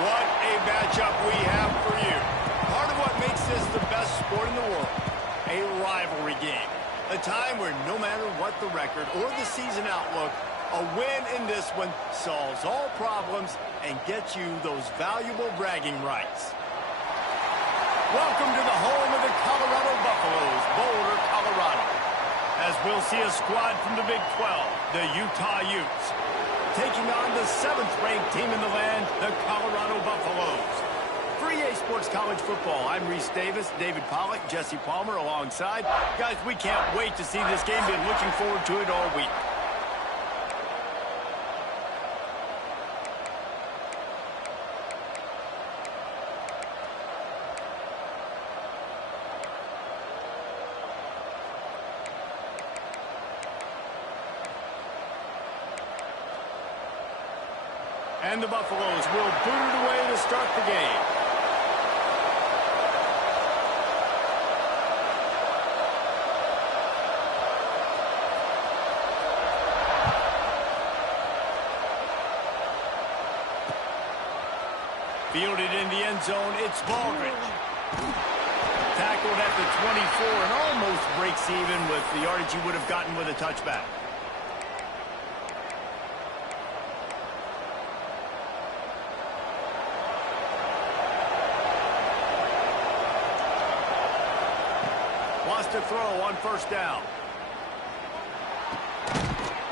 What a matchup we have for you. Part of what makes this the best sport in the world, a rivalry game. A time where no matter what the record or the season outlook, a win in this one solves all problems and gets you those valuable bragging rights. Welcome to the home of the Colorado Buffaloes, Boulder, Colorado. As we'll see a squad from the Big 12, the Utah Utes, taking on the 7th-ranked team in the land, the Colorado Buffaloes. For EA Sports College Football, I'm Reese Davis, David Pollack, Jesse Palmer alongside. Guys, we can't wait to see this game. Been looking forward to it all week. And the Buffaloes will boot it away to start the game. Fielded in the end zone, it's Baldridge. Tackled at the 24 and almost breaks even with the yardage he would have gotten with a touchback. Wants to throw on first down.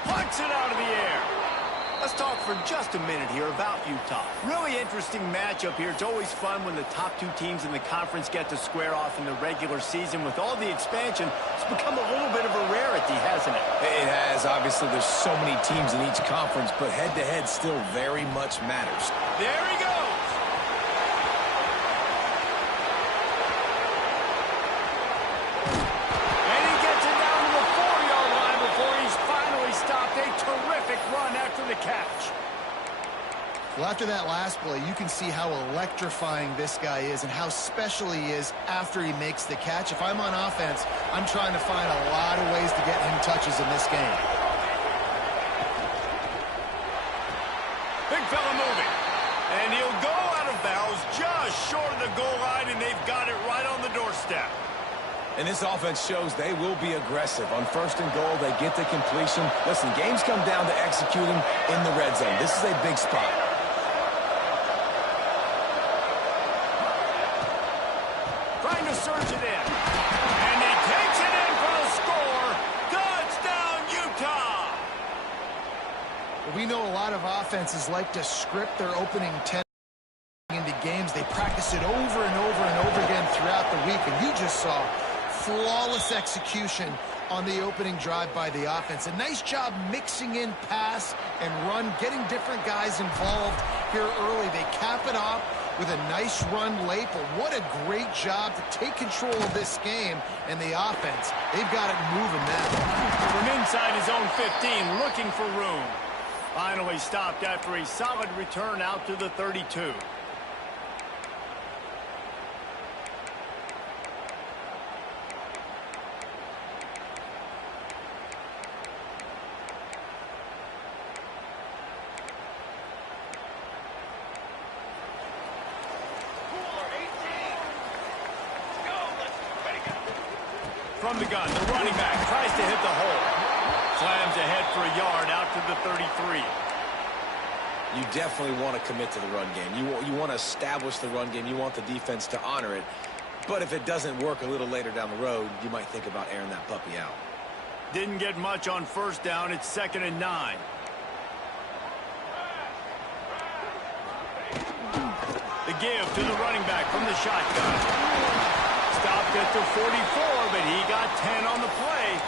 Puts it out of the air. Let's talk for just a minute here about Utah. Really interesting matchup here. It's always fun when the top two teams in the conference get to square off in the regular season. With all the expansion, it's become a little bit of a rarity, hasn't it? It has. Obviously, there's so many teams in each conference, but head-to-head still very much matters. There he goes. A terrific run after the catch. Well, after that last play, you can see how electrifying this guy is and how special he is after he makes the catch. If I'm on offense, I'm trying to find a lot of ways to get him touches in this game. Big fella moving. And he'll go out of bounds just short of the goal line, and they've got it right on the doorstep. And this offense shows they will be aggressive. On first and goal, they get the completion. Listen, games come down to executing in the red zone. This is a big spot. Trying to surge it in. And he takes it in for the score. Touchdown, Utah! We know a lot of offenses like to script their opening 10 into games. They practice it over and over and over again throughout the week, and you just saw flawless execution on the opening drive by the offense. A nice job mixing in pass and run, getting different guys involved here early. They cap it off with a nice run late, but what a great job to take control of this game. And the offense, they've got it moving now. From inside his own 15, looking for room. Finally stopped after a solid return out to the 32. From the gun, the running back tries to hit the hole. Slams ahead for a yard out to the 33. You definitely want to commit to the run game. You want to establish the run game. You want the defense to honor it. But if it doesn't work a little later down the road, you might think about airing that puppy out. Didn't get much on first down. It's 2nd and 9. The give to the running back from the shotgun. Stopped at the 44, but he got 10 on the play.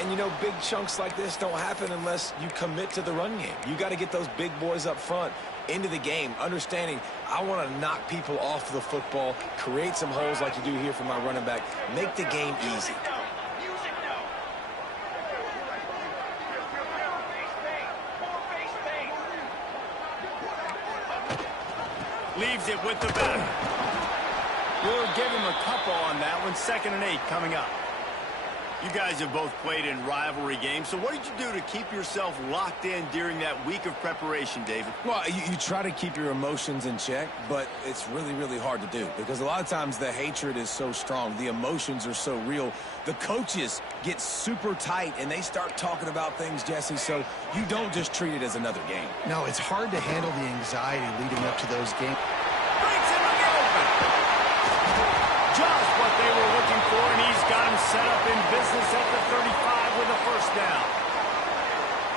And, you know, big chunks like this don't happen unless you commit to the run game. You got to get those big boys up front into the game, understanding I want to knock people off the football, create some holes like you do here for my running back, make the game easy. Leaves it with the back. We'll give him a couple on that one. 2nd and 8 coming up. You guys have both played in rivalry games, so what did you do to keep yourself locked in during that week of preparation, David? Well, you try to keep your emotions in check, but it's really, really hard to do because a lot of times the hatred is so strong. The emotions are so real. The coaches get super tight, and they start talking about things, Jesse, so you don't just treat it as another game. No, it's hard to handle the anxiety leading up to those games. Breaks into the open. Just what they were looking for, and he's got him set up in business at the 35 with a first down.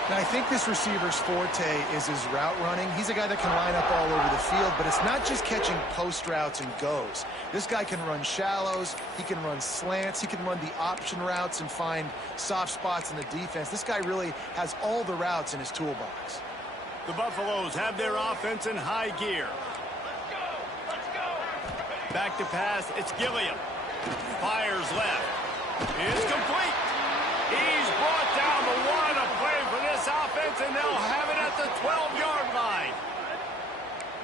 Now, I think this receiver's forte is his route running. He's a guy that can line up all over the field, but it's not just catching post routes and goes. This guy can run shallows, he can run slants, he can run the option routes and find soft spots in the defense. This guy really has all the routes in his toolbox. The Buffaloes have their offense in high gear. Back to pass, it's Gilliam. Fires left. It's complete. He's brought down the one to play for this offense, and they'll have it at the 12-yard line.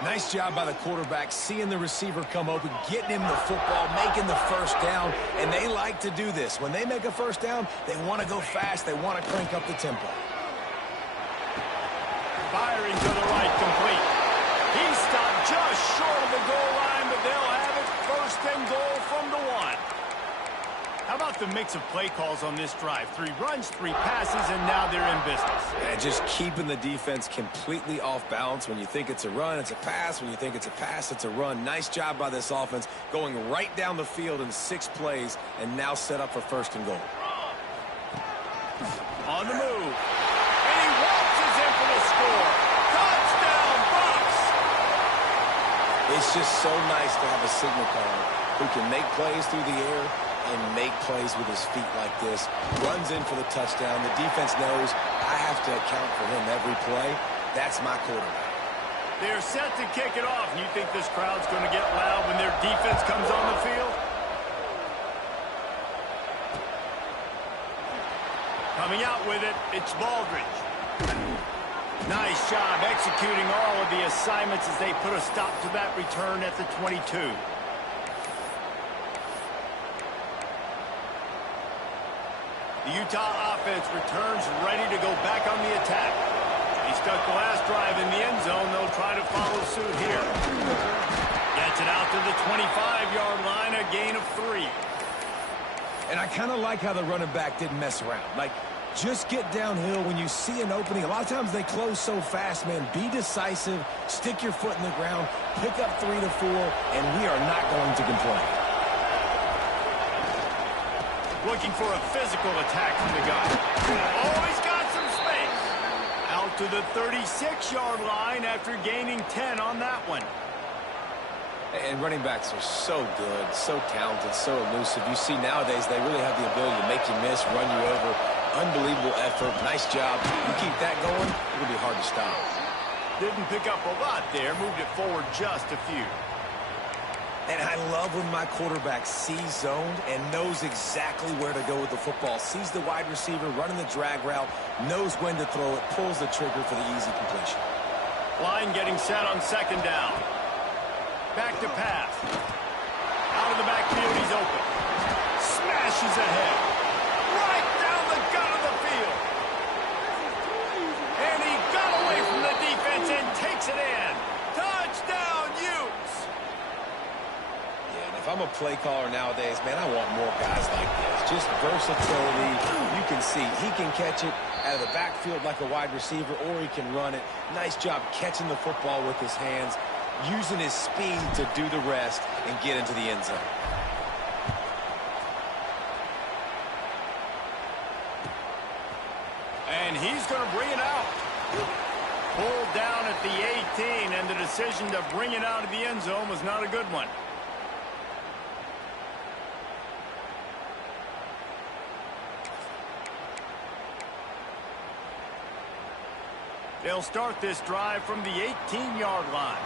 Nice job by the quarterback, seeing the receiver come open, getting him the football, making the first down, and they like to do this. When they make a first down, they want to go fast. They want to crank up the tempo. Firing to the right, complete. He stopped just short of the goal line, but they'll have it first and goal from the one. How about the mix of play calls on this drive? 3 runs, 3 passes, and now they're in business. And just keeping the defense completely off balance. When you think it's a run, it's a pass. When you think it's a pass, it's a run. Nice job by this offense, going right down the field in 6 plays, and now set up for first and goal. On the move. And he waltzes in for the score. Touchdown, Bucks! It's just so nice to have a signal caller who can make plays through the air and make plays with his feet like this. Runs in for the touchdown. The defense knows I have to account for him every play. That's my quarterback. They're set to kick it off. You think this crowd's going to get loud when their defense comes on the field? Coming out with it, it's Baldridge. Nice job executing all of the assignments as they put a stop to that return at the 22. The Utah offense returns ready to go back on the attack. He stuck the last drive in the end zone. They'll try to follow suit here. Gets it out to the 25-yard line, a gain of 3. And I kind of like how the running back didn't mess around. Like, just get downhill when you see an opening. A lot of times they close so fast, man. Be decisive, stick your foot in the ground, pick up 3 to 4, and we are not going to complain. Looking for a physical attack from the guy. Oh, he's got some space. Out to the 36-yard line after gaining 10 on that one. And running backs are so good, so talented, so elusive. You see nowadays they really have the ability to make you miss, run you over. Unbelievable effort. Nice job. You keep that going, it'll be hard to stop. Didn't pick up a lot there. Moved it forward just a few. And I love when my quarterback sees zoned and knows exactly where to go with the football. Sees the wide receiver running the drag route, knows when to throw it, pulls the trigger for the easy completion. Line getting set on second down. Back to pass. Out of the backfield, he's open. Smashes ahead. Right down the gut of the field. And he got away from the defense and takes it in. Touchdown, Utes! Yeah, and if I'm a play caller nowadays, man, I want more guys like this. Just versatility. You can see he can catch it out of the backfield like a wide receiver, or he can run it. Nice job catching the football with his hands, using his speed to do the rest and get into the end zone. And he's going to bring it out. Pulled down at the 18, and the decision to bring it out of the end zone was not a good one. They'll start this drive from the 18-yard line.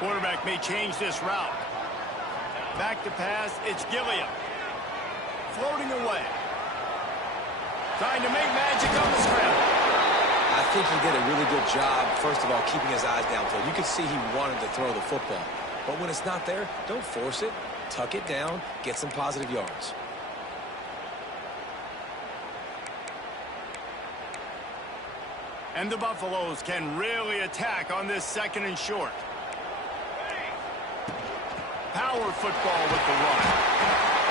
Quarterback may change this route. Back to pass, it's Gilliam. Floating away. Trying to make magic on the scramble. I think he did a really good job, first of all, keeping his eyes downfield. You could see he wanted to throw the football. But when it's not there, don't force it. Tuck it down, get some positive yards. And the Buffaloes can really attack on this 2nd and short. Power football with the run.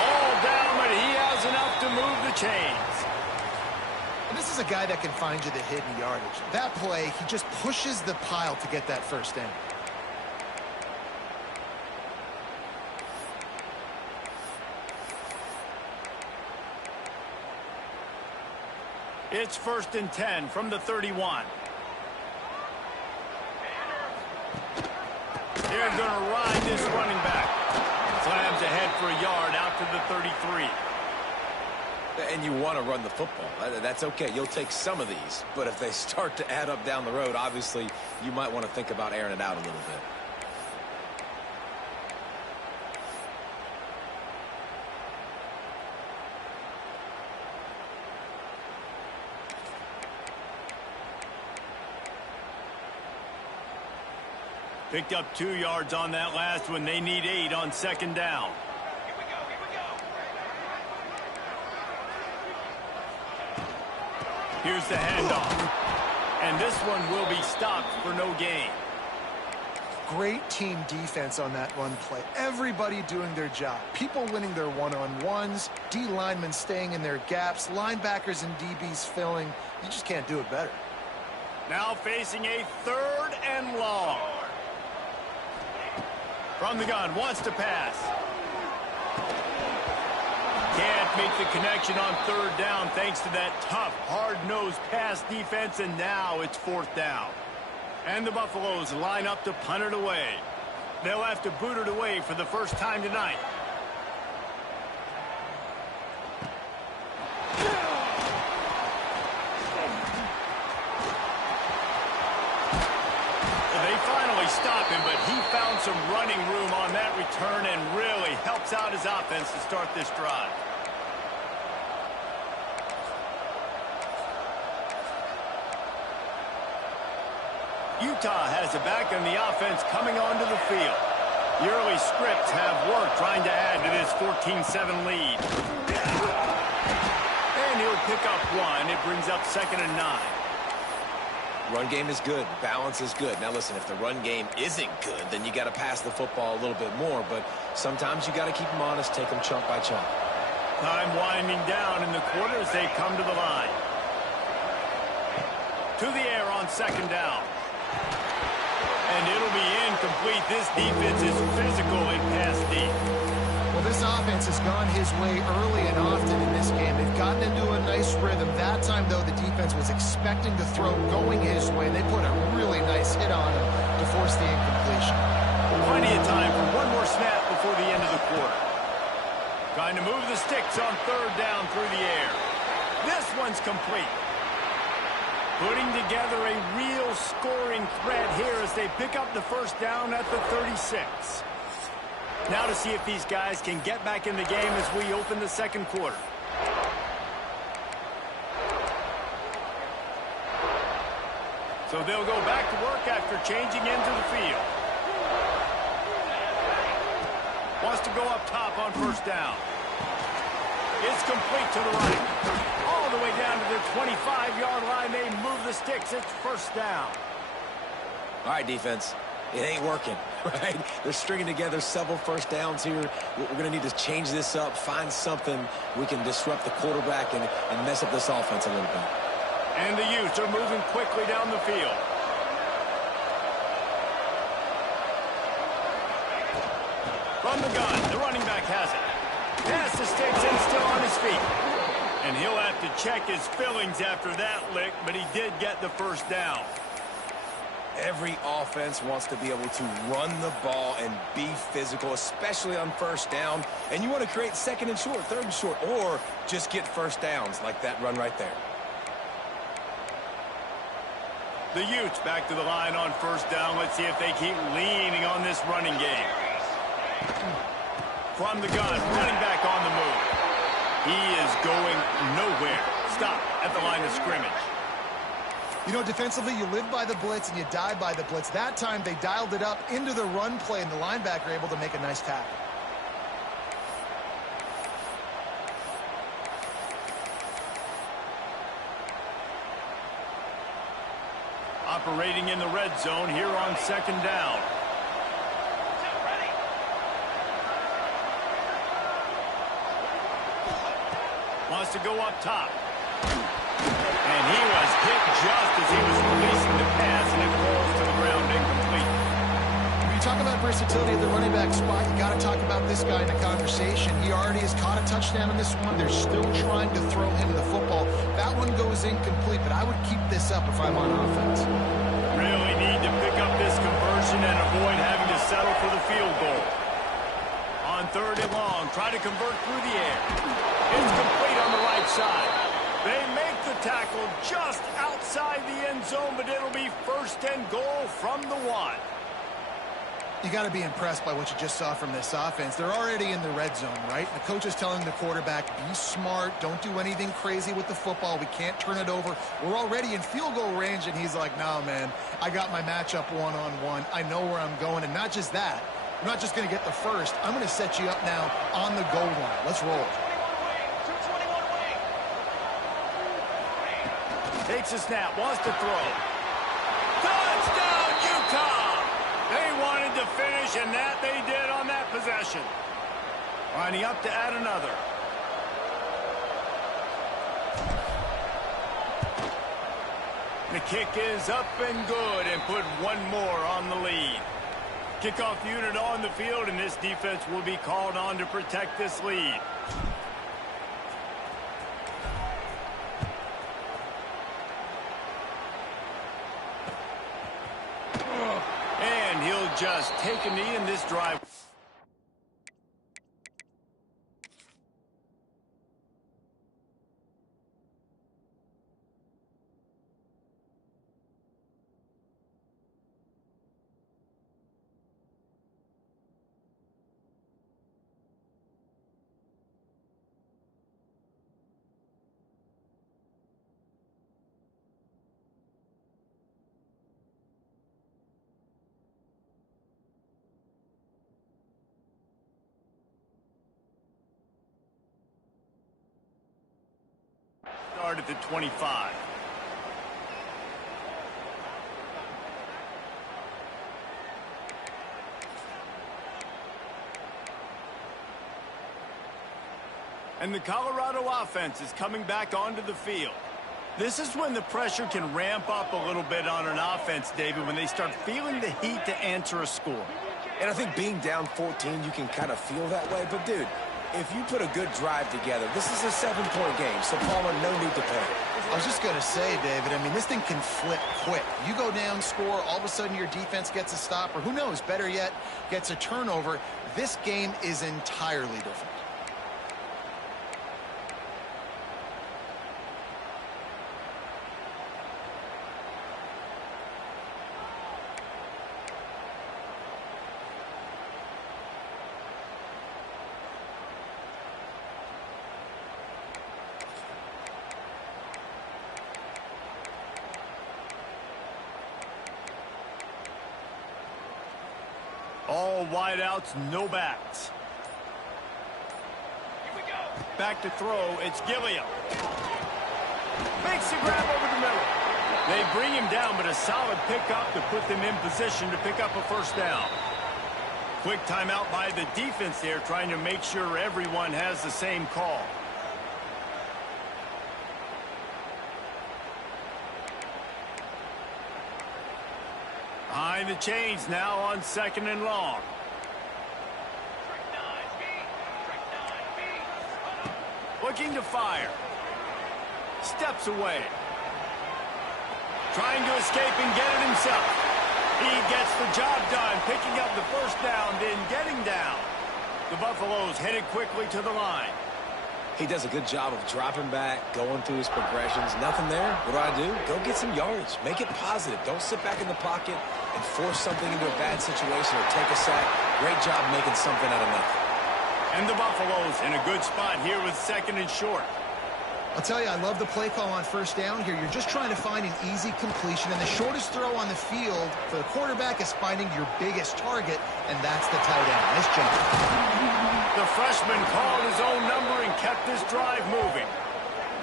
All down, but he has enough to move the chains. And this is a guy that can find you the hidden yardage. That play, he just pushes the pile to get that first down. It's 1st and 10 from the 31. They're going to ride this running back. Slams ahead for a yard out to the 33. And you want to run the football. That's okay. You'll take some of these. But if they start to add up down the road, obviously, you might want to think about airing it out a little bit. Picked up 2 yards on that last one. They need 8 on 2nd down. Here's the handoff. And this one will be stopped for no gain. Great team defense on that run play. Everybody doing their job. People winning their one-on-ones, D linemen staying in their gaps, linebackers and DBs filling. You just can't do it better. Now facing a 3rd and long. From the gun, wants to pass. Can't make the connection on 3rd down thanks to that tough, hard-nosed pass defense, and now it's 4th down. And the Buffaloes line up to punt it away. They'll have to boot it away for the first time tonight. They finally stop him, but he found some running room on that return and really helps out his offense to start this drive. Utah has a back on the offense coming onto the field. The early scripts have worked trying to add to this 14-7 lead. And he'll pick up 1. It brings up 2nd and 9. Run game is good. Balance is good. Now, listen, if the run game isn't good, then you got to pass the football a little bit more. But sometimes you got to keep them honest, take them chunk by chunk. Time winding down in the quarter as they come to the line. To the air on 2nd down. And it'll be incomplete. This defense is physical and pass deep. Well, this offense has gone his way early and often in this game. They've gotten into a nice rhythm. That time, though, the defense was expecting the throw going his way. They put a really nice hit on him to force the incompletion. Plenty of time for one more snap before the end of the quarter. Trying to move the sticks on 3rd down through the air. This one's complete. Putting together a real scoring threat here as they pick up the 1st down at the 36. Now to see if these guys can get back in the game as we open the 2nd quarter. So they'll go back to work after changing into the field. Wants to go up top on 1st down. It's complete to the right. All the way down to the 25-yard line. They move the sticks. It's 1st down. All right, defense. It ain't working, right? They're stringing together several 1st downs here. We're going to need to change this up, find something we can disrupt the quarterback and mess up this offense a little bit. And the Utes are moving quickly down the field. From the gun, the running back has it. Pass the sticks and still on his feet. And he'll have to check his fillings after that lick, but he did get the 1st down. Every offense wants to be able to run the ball and be physical, especially on 1st down. And you want to create 2nd and short, 3rd and short, or just get 1st downs like that run right there. The Utes back to the line on 1st down. Let's see if they keep leaning on this running game. From the gun, running back on the move. He is going nowhere. Stop at the line of scrimmage. You know, defensively, you live by the blitz and you die by the blitz. That time, they dialed it up into the run play, and the linebacker able to make a nice tackle. Operating in the red zone here on second down. Wants to go up top. And he was hit just as he was releasing the pass, and it falls to the ground incomplete. When you talk about versatility at the running back spot, you got to talk about this guy in the conversation. He already has caught a touchdown in this one. They're still trying to throw him the football. That one goes incomplete, but I would keep this up if I'm on offense. Really need to pick up this conversion and avoid having to settle for the field goal. On third and long, try to convert through the air. It's complete on the right side. They make the tackle just outside the end zone, but it'll be first and goal from the 1. You got to be impressed by what you just saw from this offense. They're already in the red zone, right? The coach is telling the quarterback, be smart, don't do anything crazy with the football. We can't turn it over. We're already in field goal range, and he's like, no, man, I got my matchup one-on-one. I know where I'm going, and not just that. I'm not just going to get the first. I'm going to set you up now on the goal line. Let's roll. Takes a snap, wants to throw. Touchdown, Utah! They wanted to finish, and that they did on that possession. Lining up to add another. The kick is up and good, and put one more on the lead. Kickoff unit on the field, and this defense will be called on to protect this lead. And he'll just take a knee in this drive. Start at the 25. And the Colorado offense is coming back onto the field. This is when the pressure can ramp up a little bit on an offense, David, when they start feeling the heat to answer a score. And I think being down 14, you can kind of feel that way. But, dude, if you put a good drive together, this is a 7-point game, so Palmer, no need to panic. I was just going to say, David, I mean, this thing can flip quick. You go down, score, all of a sudden your defense gets a stop, or who knows, better yet, gets a turnover. This game is entirely different. All wideouts, no backs. Here we go. Back to throw, it's Gilliam. Makes the grab over the middle. They bring him down, but a solid pickup to put them in position to pick up a first down. Quick timeout by the defense there, trying to make sure everyone has the same call. Behind the chains now on second and long. Looking to fire. Steps away. Trying to escape and get it himself. He gets the job done, picking up the first down, then getting down. The Buffaloes headed quickly to the line. He does a good job of dropping back, going through his progressions. Nothing there. What do? Go get some yardage. Make it positive. Don't sit back in the pocket and force something into a bad situation or take a sack. Great job making something out of nothing. And the Buffaloes in a good spot here with second and short. I'll tell you, I love the play call on first down here. You're just trying to find an easy completion, and the shortest throw on the field for the quarterback is finding your biggest target, and that's the tight end. Nice job. The freshman called his own number and kept this drive moving.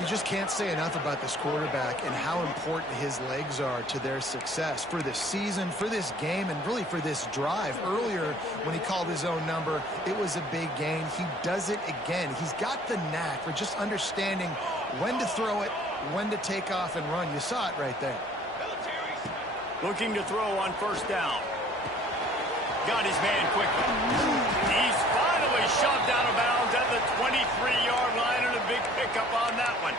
You just can't say enough about this quarterback and how important his legs are to their success for this season, for this game, and really for this drive. Earlier, when he called his own number, it was a big gain. He does it again. He's got the knack for just understanding when to throw it, when to take off and run. You saw it right there. Looking to throw on first down. Got his man quickly. He's finally shoved out of bounds at the 23-yard line, and a big pickup on that one.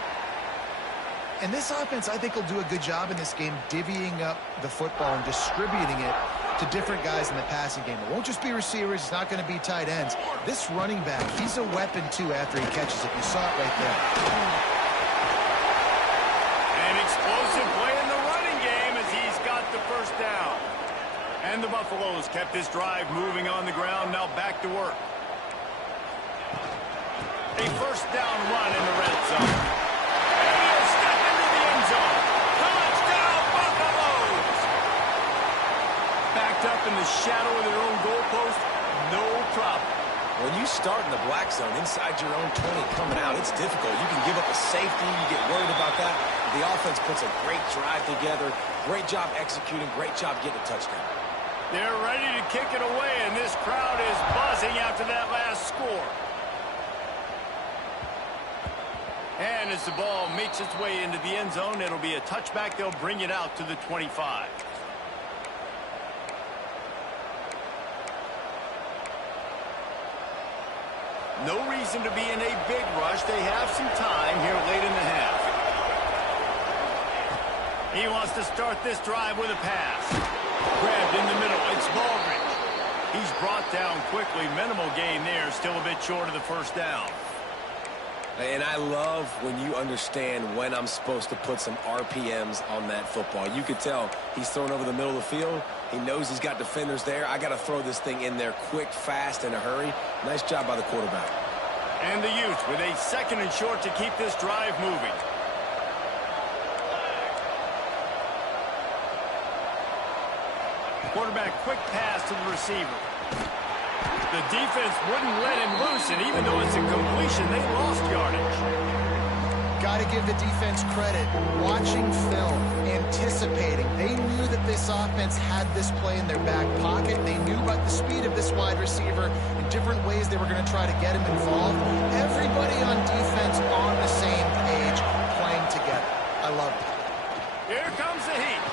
And this offense, I think, will do a good job in this game divvying up the football and distributing it to different guys in the passing game. It won't just be receivers. It's not going to be tight ends. This running back, he's a weapon, too, after he catches it. You saw it right there. An explosive play in the running game as he's got the first down. And the Buffaloes kept this drive moving on the ground. Now back to work. A first down run in the red zone. And he'll step into the end zone. Touchdown, Buffaloes! Backed up in the shadow of their own goalpost, no problem. When you start in the black zone inside your own 20 coming out, it's difficult. You can give up a safety. You get worried about that. The offense puts a great drive together. Great job executing. Great job getting a touchdown. They're ready to kick it away, and this crowd is buzzing after that last score. And as the ball makes its way into the end zone, it'll be a touchback. They'll bring it out to the 25. No reason to be in a big rush. They have some time here late in the half. He wants to start this drive with a pass. Grabbed in the middle. It's Baldridge. He's brought down quickly. Minimal gain there. Still a bit short of the first down. And I love when you understand when I'm supposed to put some RPMs on that football. You could tell he's throwing over the middle of the field. He knows he's got defenders there. I got to throw this thing in there quick, fast, in a hurry. Nice job by the quarterback. And the Utes with a second and short to keep this drive moving. Quarterback quick pass to the receiver. The defense wouldn't let him loose, and even though it's a completion, they lost yardage. Got to give the defense credit. Watching film, anticipating. They knew that this offense had this play in their back pocket. They knew about the speed of this wide receiver in different ways they were going to try to get him involved. Everybody on defense on the same page, playing together. I love it. Here comes the heat.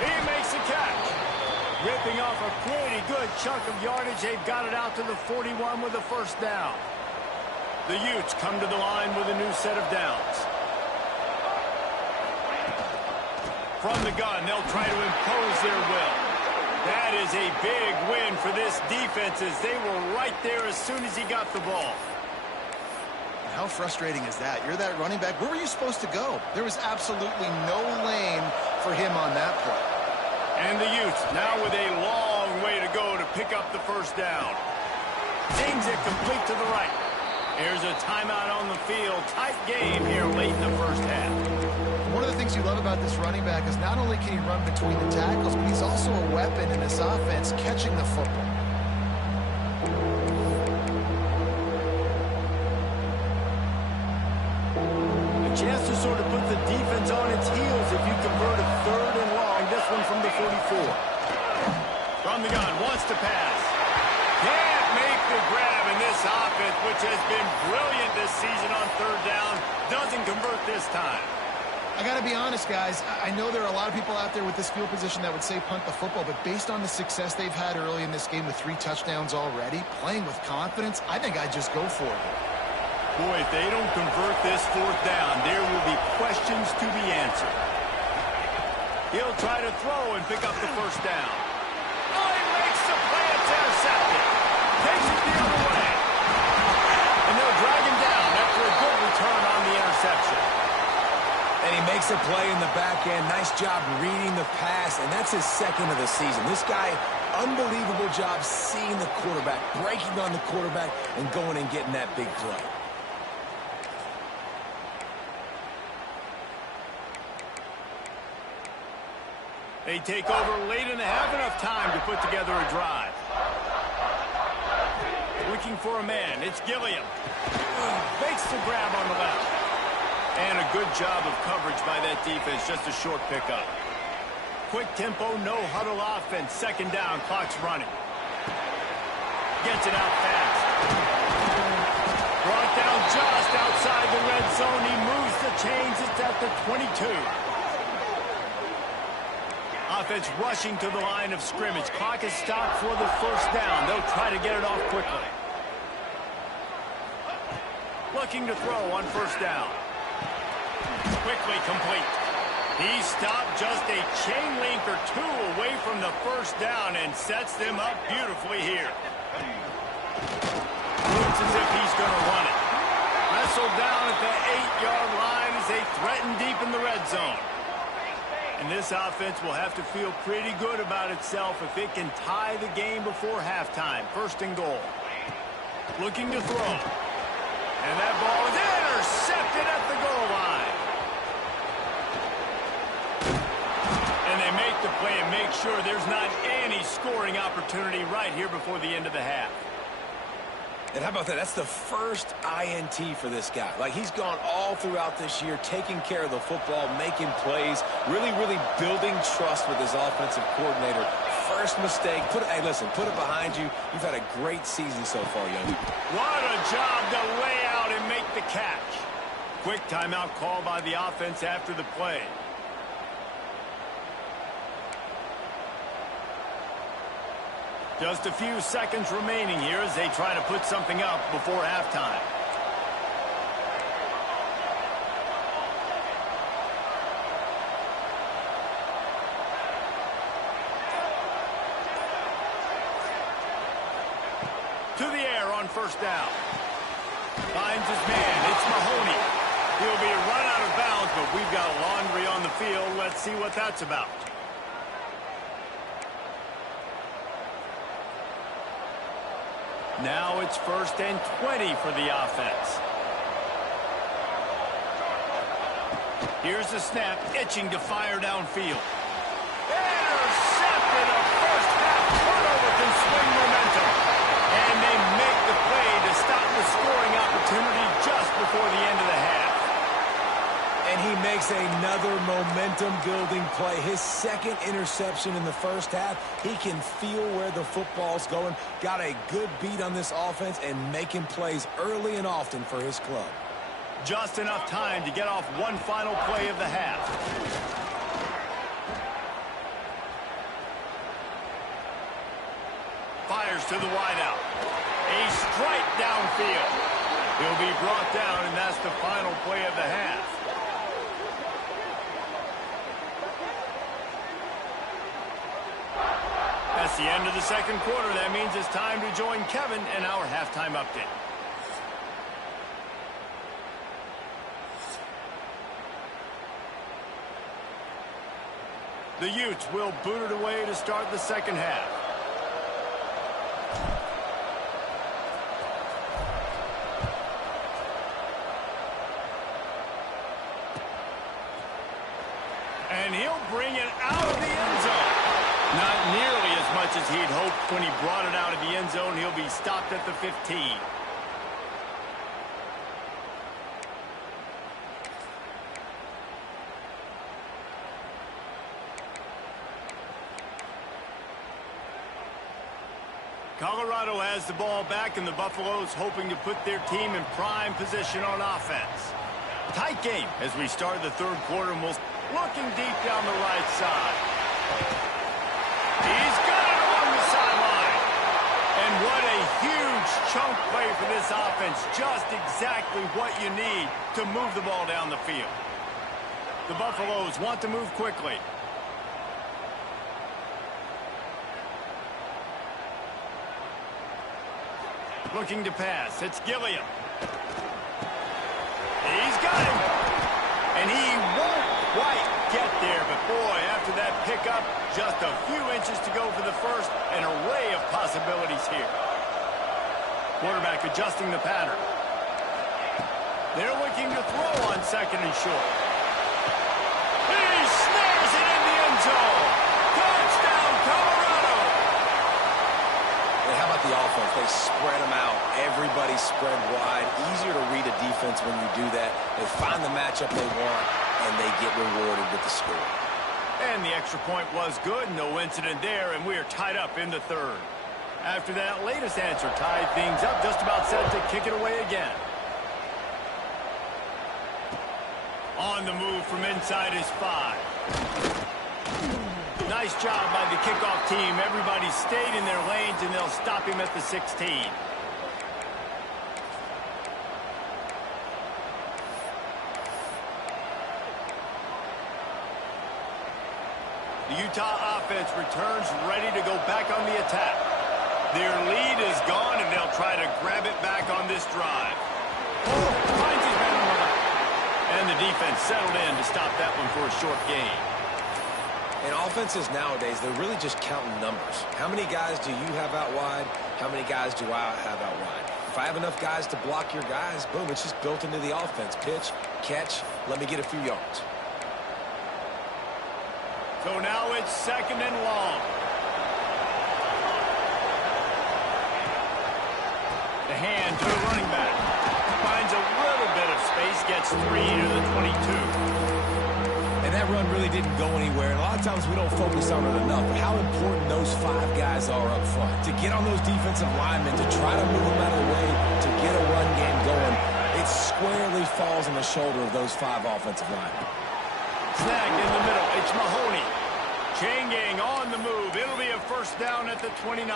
He makes the catch. Ripping off a pretty good chunk of yardage. They've got it out to the 41 with a first down. The Utes come to the line with a new set of downs. From the gun, they'll try to impose their will. That is a big win for this defense as they were right there as soon as he got the ball. How frustrating is that? You're that running back. Where were you supposed to go? There was absolutely no lane for him on that play. And the Utes now with a long way to go to pick up the first down. Seems it complete to the right. Here's a timeout on the field. Tight game here late in the first half. One of the things you love about this running back is not only can he run between the tackles, but he's also a weapon in this offense catching the football. A chance to sort of put the defense on its heels if you convert a third and long. This one from the 44. From the gun, wants to pass. Can't make the grab in this offense, which has been brilliant this season on third down. Doesn't convert this time. I got to be honest, guys. I know there are a lot of people out there with this field position that would say punt the football, but based on the success they've had early in this game with 3 touchdowns already, playing with confidence, I think I'd just go for it. Boy, if they don't convert this fourth down, there will be questions to be answered. He'll try to throw and pick up the first down. Oh, he makes the play. It's intercepted. Takes it the other way. And they'll drag him down after a good return on the interception. And he makes a play in the back end. Nice job reading the pass, and that's his second of the season. This guy, unbelievable job seeing the quarterback, breaking on the quarterback, and going and getting that big play. They take over late in the half, enough time to put together a drive. Looking for a man. It's Gilliam. Fakes the grab on the left. And a good job of coverage by that defense. Just a short pickup. Quick tempo, no huddle offense. Second down, clock's running. Gets it out fast. Brought down just outside the red zone. He moves the chains. It's at the 22. Offense rushing to the line of scrimmage. Clock is stopped for the first down. They'll try to get it off quickly. Looking to throw on first down. Quickly complete. He stopped just a chain link or two away from the first down and sets them up beautifully here. Looks as if he's going to run it. Wrestled down at the 8-yard line as they threaten deep in the red zone. And this offense will have to feel pretty good about itself if it can tie the game before halftime. First and goal. Looking to throw. And that ball is intercepted at the goal line. And they make the play and make sure there's not any scoring opportunity right here before the end of the half. And how about that? That's the first INT for this guy. Like, he's gone all throughout this year, taking care of the football, making plays, really building trust with his offensive coordinator. First mistake. Hey, listen, put it behind you. You've had a great season so far, young. What a job to lay out and make the catch. Quick timeout call by the offense after the play. Just a few seconds remaining here as they try to put something up before halftime. To the air on first down. Finds his man. It's Mahoney. He'll be run out of bounds, but we've got laundry on the field. Let's see what that's about. Now it's 1st and 20 for the offense. Here's the snap, itching to fire downfield. Intercepted. A first half turnover can swing momentum. And they make the play to stop the scoring opportunity just before the end of the half. And he makes another momentum-building play. His second interception in the first half. He can feel where the football's going. Got a good beat on this offense and making plays early and often for his club. Just enough time to get off one final play of the half. Fires to the wideout. A strike downfield. He'll be brought down, and that's the final play of the half. That's the end of the second quarter. That means it's time to join Kevin in our halftime update. The Utes will boot it away to start the second half. And he'll bring it out of the end zone. Not nearly as much as he'd hoped when he brought it out of the end zone. He'll be stopped at the 15. Colorado has the ball back, and the Buffaloes hoping to put their team in prime position on offense. Tight game as we start the third quarter, and we'll looking deep down the right side. He's got it along the sideline. And what a huge chunk play for this offense. Just exactly what you need to move the ball down the field. The Buffaloes want to move quickly. Looking to pass. It's Gilliam. He's got him. And he won't quite get there. But, boy, after that pickup, just a few inches to go for the first. An array of possibilities here. Quarterback adjusting the pattern. They're looking to throw on second and short. He snares it in the end zone. Touchdown, Colorado! And how about the offense? They spread them out. Everybody spread wide. Easier to read a defense when you do that. They find the matchup they want, and they get rewarded with the score. And the extra point was good. No incident there, and we are tied up in the third. After that latest answer tied things up, just about set to kick it away again. On the move from inside his 5. Nice job by the kickoff team. Everybody stayed in their lanes, and they'll stop him at the 16. The Utah offense returns ready to go back on the attack. Their lead is gone, and they'll try to grab it back on this drive. Finds his man on the left. And the defense settled in to stop that one for a short gain. And offenses nowadays, they're really just counting numbers. How many guys do you have out wide? How many guys do I have out wide? If I have enough guys to block your guys, boom, it's just built into the offense. Pitch, catch, let me get a few yards. So now it's 2nd and long. The hand to the running back. Finds a little bit of space, gets 3 to the 22. And that run really didn't go anywhere. And a lot of times we don't focus on it enough, but how important those 5 guys are up front. To get on those defensive linemen, to try to move them out of the way, to get a run game going, it squarely falls on the shoulder of those 5 offensive linemen. Snagged in the middle. It's Mahoney. Chain gang on the move. It'll be a first down at the 29.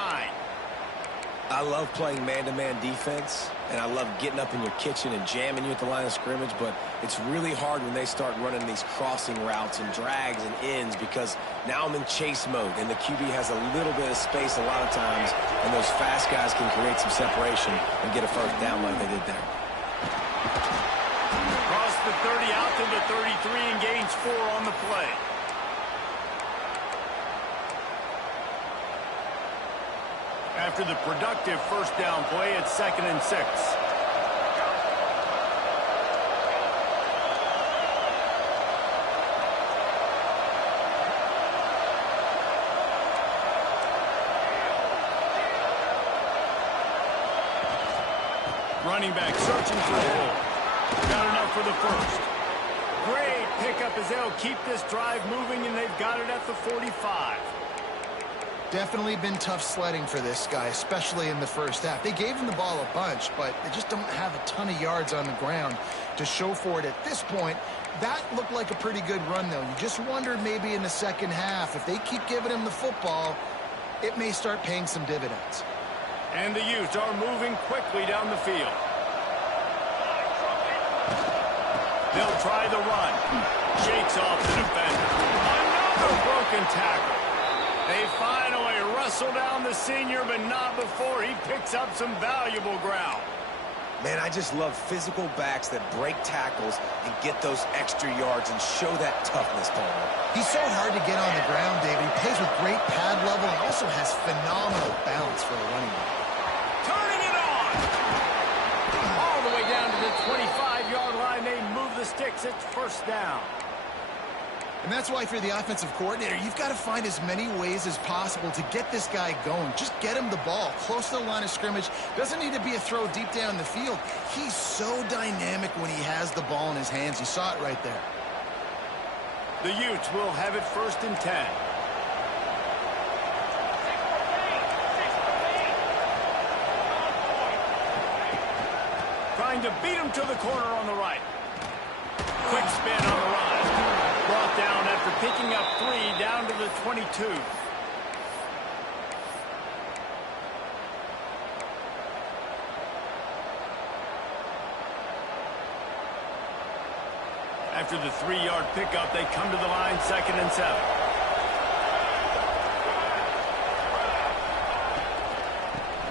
I love playing man-to-man defense, and I love getting up in your kitchen and jamming you at the line of scrimmage, but it's really hard when they start running these crossing routes and drags and ends because now I'm in chase mode, and the QB has a little bit of space a lot of times, and those fast guys can create some separation and get a first down like they did there. Across the 30 out to the 33 and gains 4 on the play. After the productive first down play, it's 2nd and 6. Running back searching for the hole. Got enough for the first. Great pickup as they'll keep this drive moving, and they've got it at the 45. Definitely been tough sledding for this guy, especially in the first half. They gave him the ball a bunch, but they just don't have a ton of yards on the ground to show for it at this point. That looked like a pretty good run, though. You just wondered maybe in the second half, if they keep giving him the football, it may start paying some dividends. And the Utes are moving quickly down the field. They'll try the run. Shakes off the defender. Another broken tackle. They finally wrestle down the senior, but not before he picks up some valuable ground. Man, I just love physical backs that break tackles and get those extra yards and show that toughness, Paul. He's so hard to get on the ground, David. He plays with great pad level and also has phenomenal balance for a running back. Turning it on! All the way down to the 25-yard line. They move the sticks. It's first down. And that's why, for the offensive coordinator, you've got to find as many ways as possible to get this guy going. Just get him the ball close to the line of scrimmage. Doesn't need to be a throw deep down the field. He's so dynamic when he has the ball in his hands. You saw it right there. The Utes will have it 1st and 10. Trying to beat him to the corner on the right. Quick spin on the run. Brought down after picking up 3 down to the 22. After the 3-yard pickup, they come to the line 2nd and 7.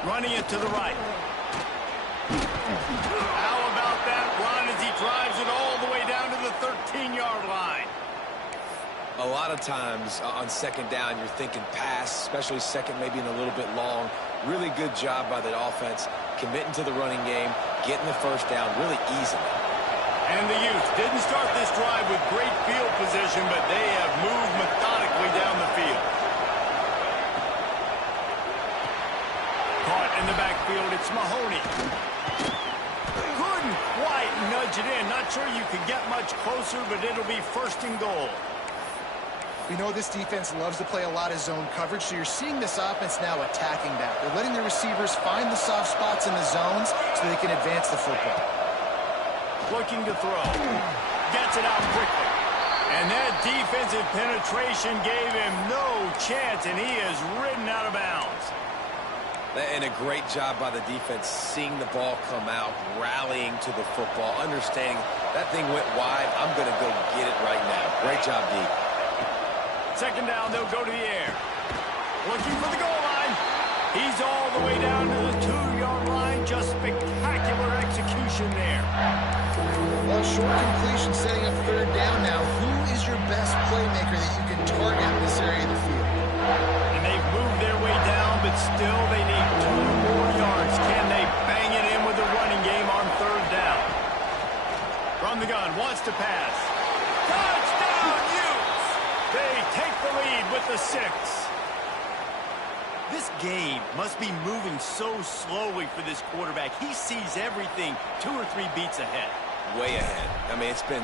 Running it to the right. How about that run as he drives it all the way down to the 13-yard line? A lot of times on 2nd down, you're thinking pass, especially 2nd, maybe in a little bit long. Really good job by the offense, committing to the running game, getting the first down really easily. And the Utes didn't start this drive with great field position, but they have moved methodically down the field. in the backfield. It's Mahoney. Couldn't quite nudge it in. Not sure you could get much closer, but it'll be first and goal. We know this defense loves to play a lot of zone coverage, so you're seeing this offense now attacking that. They're letting the receivers find the soft spots in the zones so they can advance the football. Looking to throw. Gets it out quickly. And that defensive penetration gave him no chance, and he is ridden out of bounds. And a great job by the defense seeing the ball come out, rallying to the football, understanding that thing went wide. I'm going to go get it right now. Great job, D. Second down, they'll go to the air. Looking for the goal line. He's all the way down to the 2-yard line. Just spectacular execution there. Well, short completion setting up third down now. Who is your best playmaker that you can target in this area of the field? And they've moved their way down, but still they need 2 more yards. Can they bang it in with the running game on third down? From the gun, wants to pass. Touchdown, Utes! They take the lead with the 6. This game must be moving so slowly for this quarterback. He sees everything 2 or 3 beats ahead. Way ahead. I mean, it's been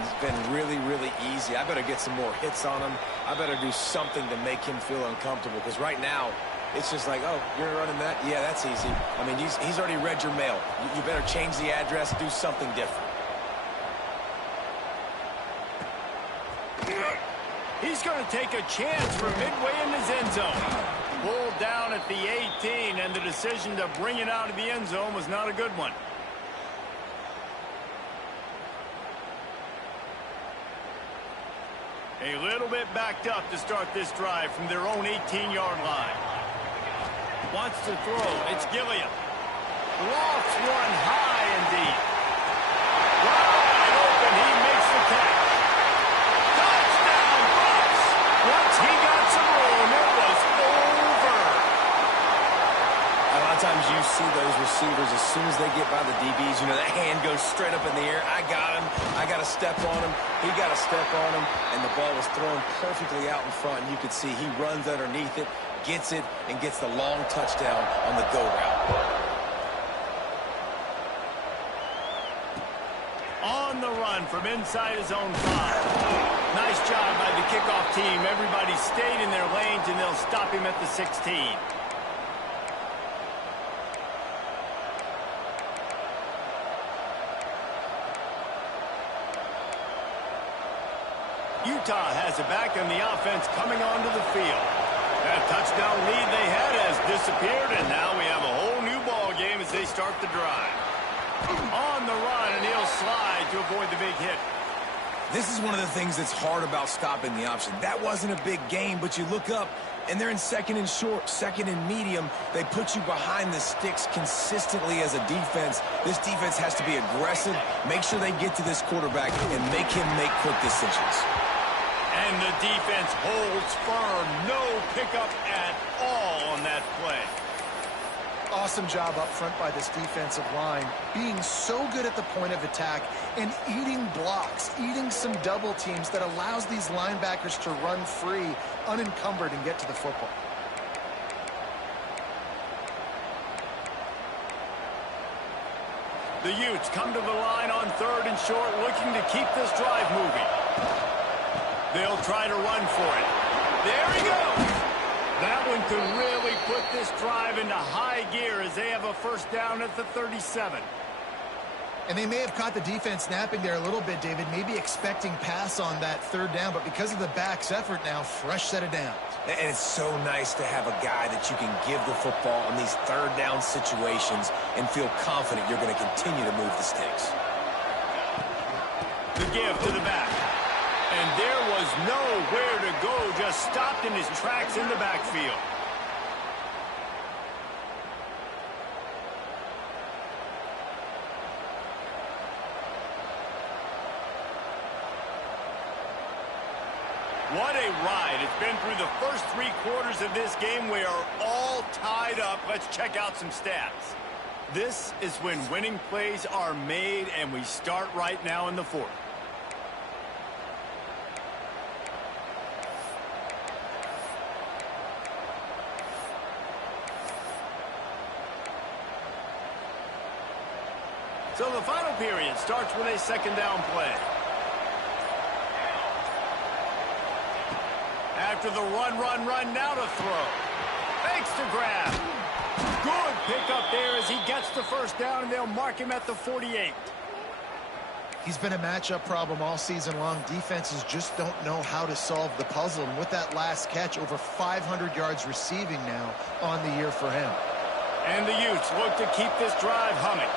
really, really easy. I better get some more hits on him. I better do something to make him feel uncomfortable, because right now, it's just like, oh, you're running that? Yeah, that's easy. I mean, he's already read your mail. You better change the address, do something different. He's going to take a chance from midway in his end zone. Pulled down at the 18, and the decision to bring it out of the end zone was not a good one. A little bit backed up to start this drive from their own 18-yard line. Wants to throw. It's Gilliam. Lofts one high and deep. Wide open. He makes the catch. Touchdown, Bucks! Once he got some room, it was over. A lot of times you see those receivers, as soon as they get by the DBs, you know, that hand goes straight up in the air. I got him. I got to step on him. He got a step on him, and the ball was thrown perfectly out in front. And you could see he runs underneath it, gets it, and gets the long touchdown on the go route. On the run from inside his own 5. Nice job by the kickoff team. Everybody stayed in their lanes, and they'll stop him at the 16. Utah has it back, and the offense coming onto the field. That touchdown lead they had has disappeared, and now we have a whole new ball game as they start the drive. On the run, and he'll slide to avoid the big hit. This is one of the things that's hard about stopping the option. That wasn't a big gain, but you look up, and they're in second and short, second and medium. They put you behind the sticks consistently as a defense. This defense has to be aggressive, make sure they get to this quarterback, and make him make quick decisions. And the defense holds firm. No pickup at all on that play. Awesome job up front by this defensive line, being so good at the point of attack and eating blocks, eating some double teams that allows these linebackers to run free, unencumbered, and get to the football. The Utes come to the line on third and short, looking to keep this drive moving. They'll try to run for it. There he goes. That one could really put this drive into high gear as they have a first down at the 37. And they may have caught the defense napping there a little bit, David, maybe expecting pass on that third down, but because of the back's effort now, fresh set of downs. And it's so nice to have a guy that you can give the football in these third down situations and feel confident you're going to continue to move the sticks. The give to the back. And there was nowhere to go, just stopped in his tracks in the backfield. What a ride. It's been through the first 3 quarters of this game. We are all tied up. Let's check out some stats. This is when winning plays are made, and we start right now in the 4th. So the final period starts with a second down play. After the run, now to throw. Fakes to grab. Good pickup there as he gets the first down, and they'll mark him at the 48. He's been a matchup problem all season long. Defenses just don't know how to solve the puzzle. And with that last catch, over 500 yards receiving now on the year for him. And the Utes look to keep this drive humming.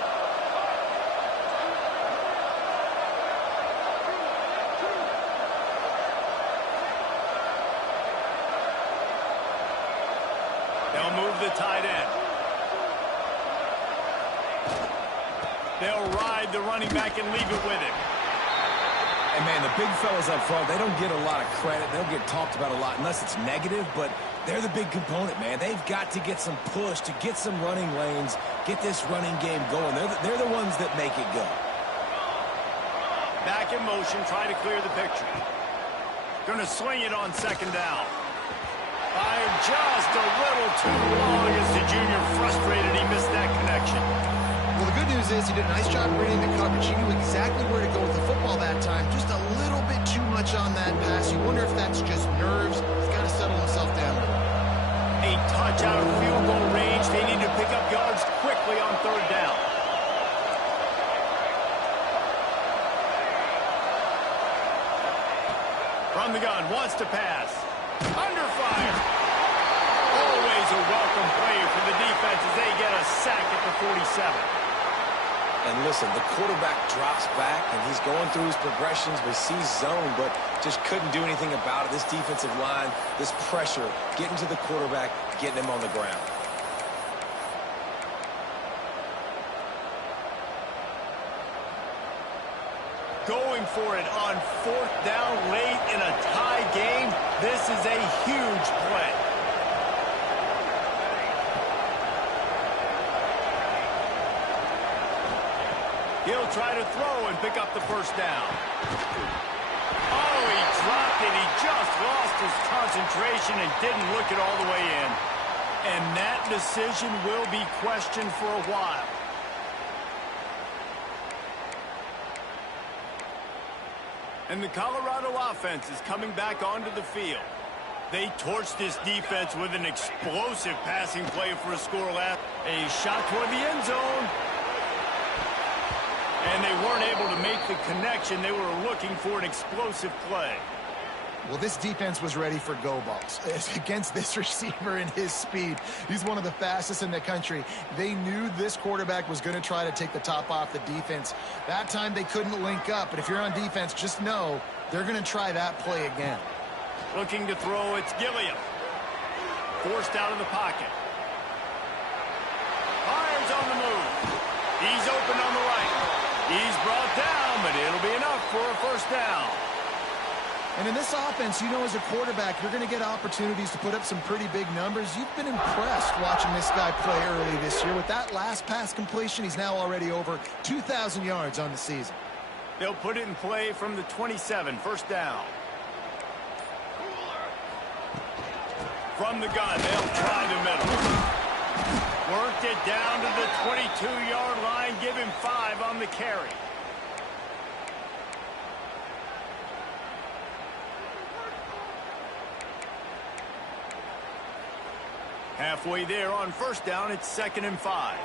They'll move the tight end. They'll ride the running back and leave it with him. And, man, the big fellas up front, they don't get a lot of credit. They'll get talked about a lot unless it's negative, but they're the big component, man. They've got to get some push, to get some running lanes, get this running game going. They're the ones that make it go. Back in motion, try to clear the picture. Going to swing it on second down. Fired just a little too long as the junior frustrated. He missed that connection. Well, the good news is he did a nice job reading the coverage. He knew exactly where to go with the football that time. Just a little bit too much on that pass. You wonder if that's just nerves. He's got to settle himself down. A touch out of field goal range. They need to pick up yards quickly on third down. From the gun, wants to pass. Under fire. Always a welcome play for the defense as they get a sack at the 47. And listen, the quarterback drops back, and he's going through his progressions, but sees zone, but just couldn't do anything about it. This defensive line, this pressure, getting to the quarterback, getting him on the ground. Going for it on fourth down late in a tie game. This is a huge play. He'll try to throw and pick up the first down. Oh, he dropped it. He just lost his concentration and didn't look it all the way in. And that decision will be questioned for a while. And the Colorado offense is coming back onto the field. They torched this defense with an explosive passing play for a score last. A shot toward the end zone. And they weren't able to make the connection. They were looking for an explosive play. Well, this defense was ready for go balls. Against this receiver and his speed, he's one of the fastest in the country. They knew this quarterback was going to try to take the top off the defense. That time they couldn't link up. But if you're on defense, just know they're going to try that play again. Looking to throw, it's Gilliam. Forced out of the pocket. Fires on the move. He's open on the right. He's brought down, but it'll be enough for a first down. And in this offense, you know, as a quarterback, you're going to get opportunities to put up some pretty big numbers. You've been impressed watching this guy play early this year. With that last pass completion, he's now already over 2,000 yards on the season. They'll put it in play from the 27, first down. From the gun, they'll try the middle. Worked it down to the 22-yard line. Give him 5 on the carry. Halfway there on first down, it's 2nd and 5.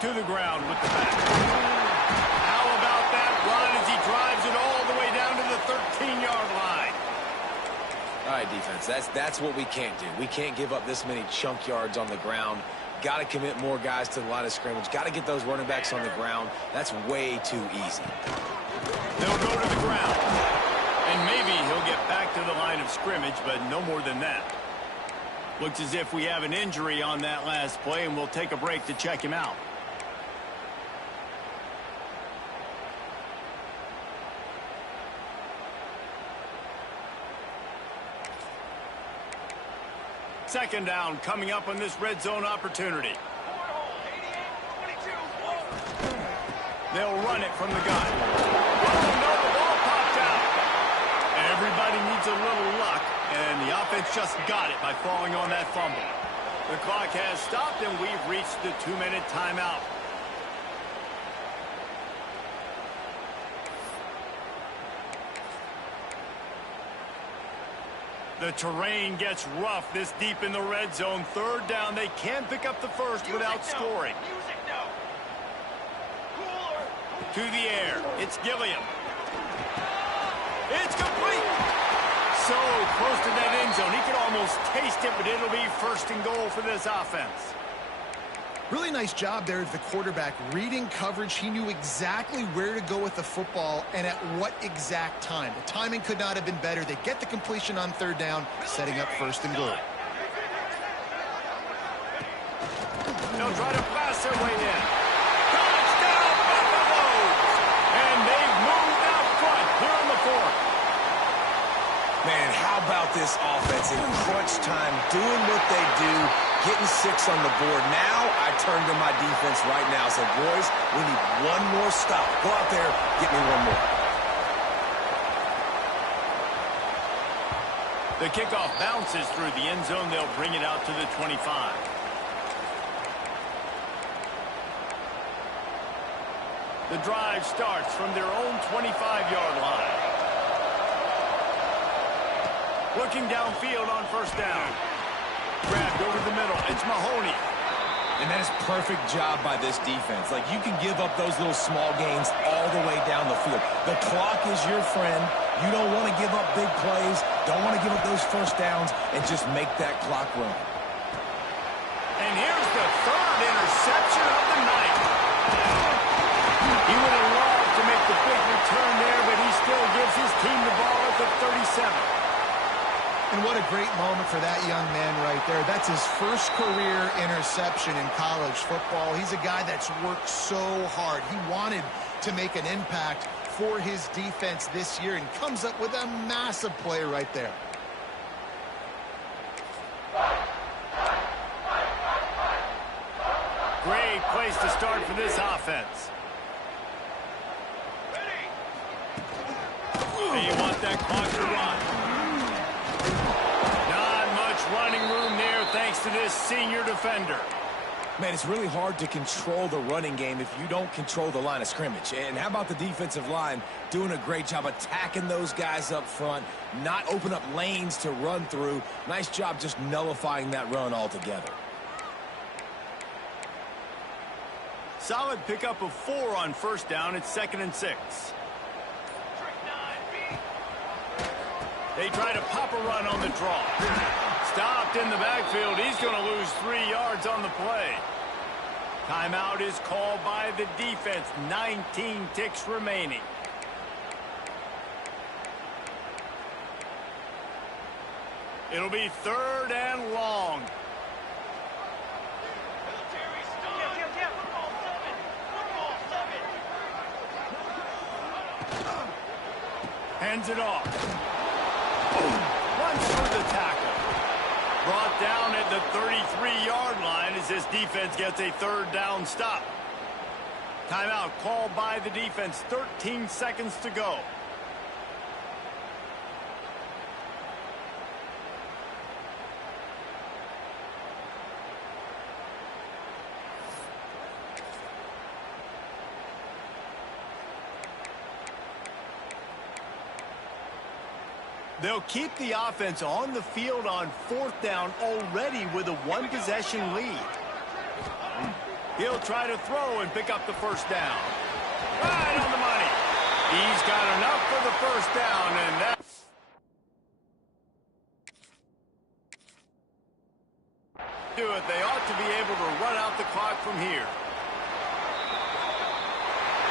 To the ground with the back. How about that run as he drives it all the way down to the 13-yard line? All right, defense, that's what we can't do. We can't give up this many chunk yards on the ground. Got to commit more guys to the line of scrimmage. Got to get those running backs on the ground. That's way too easy. They'll go to the ground. And maybe he'll get back to the line of scrimmage, but no more than that. Looks as if we have an injury on that last play, and we'll take a break to check him out. Second down coming up on this red zone opportunity. They'll run it from the gun. Oh, no, the ball popped out. Everybody needs a little luck, and the offense just got it by falling on that fumble. The clock has stopped, and we've reached the 2-minute timeout. The terrain gets rough this deep in the red zone. Third down. They can pick up the first without scoring. To the air. It's Gilliam. It's complete. So close to that end zone. He could almost taste it, but it'll be first and goal for this offense. Really nice job there of the quarterback. Reading coverage, he knew exactly where to go with the football and at what exact time. The timing could not have been better. They get the completion on third down, setting up first and goal. They'll try to pass their way in. Touchdown, Buffaloes! And they've moved out front here on the fourth. Man, how about this offense in crunch time, doing what they do, getting 6 on the board. Now I turn to my defense right now. Say, boys, we need one more stop. Go out there, get me one more. The kickoff bounces through the end zone. They'll bring it out to the 25. The drive starts from their own 25-yard line. Looking downfield on first down. Grabbed over the middle. It's Mahoney. And that is perfect job by this defense. Like, you can give up those little small gains all the way down the field. The clock is your friend. You don't want to give up big plays. Don't want to give up those first downs and just make that clock run. And here's the third interception of the night. He would have loved to make the big return there, but he still gives his team the ball at the 37. And what a great moment for that young man right there. That's his first career interception in college football. He's a guy that's worked so hard. He wanted to make an impact for his defense this year and comes up with a massive play right there. Great place to start for this offense. They want that clock to run. Running room there thanks to this senior defender. Man, it's really hard to control the running game if you don't control the line of scrimmage. And how about the defensive line doing a great job attacking those guys up front, not open up lanes to run through. Nice job just nullifying that run altogether. Solid pickup of 4 on first down. It's 2nd and 6. They try to pop a run on the draw. Stopped in the backfield. He's going to lose 3 yards on the play. Timeout is called by the defense. 19 ticks remaining. It'll be 3rd and long. Hands it off. Runs through the tackle. Brought down at the 33-yard line as this defense gets a 3rd down stop. Timeout called by the defense. 13 seconds to go. They'll keep the offense on the field on 4th down already with a 1-possession lead. He'll try to throw and pick up the first down. Right on the money. He's got enough for the first down, and that... do it. They ought to be able to run out the clock from here.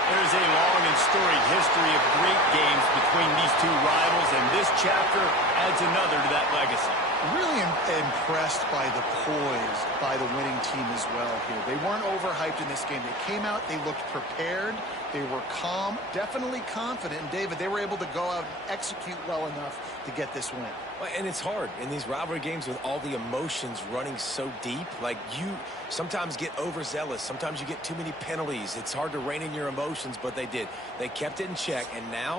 There's a long and storied history of great games between these two rivals, and this chapter adds another to that legacy. Really impressed by the poise by the winning team as well here. They weren't overhyped in this game. They came out, they looked prepared, they were calm, definitely confident. And David, they were able to go out and execute well enough to get this win. And it's hard in these rivalry games with all the emotions running so deep. Like, you sometimes get overzealous. Sometimes you get too many penalties. It's hard to rein in your emotions, but they did. They kept it in check, and now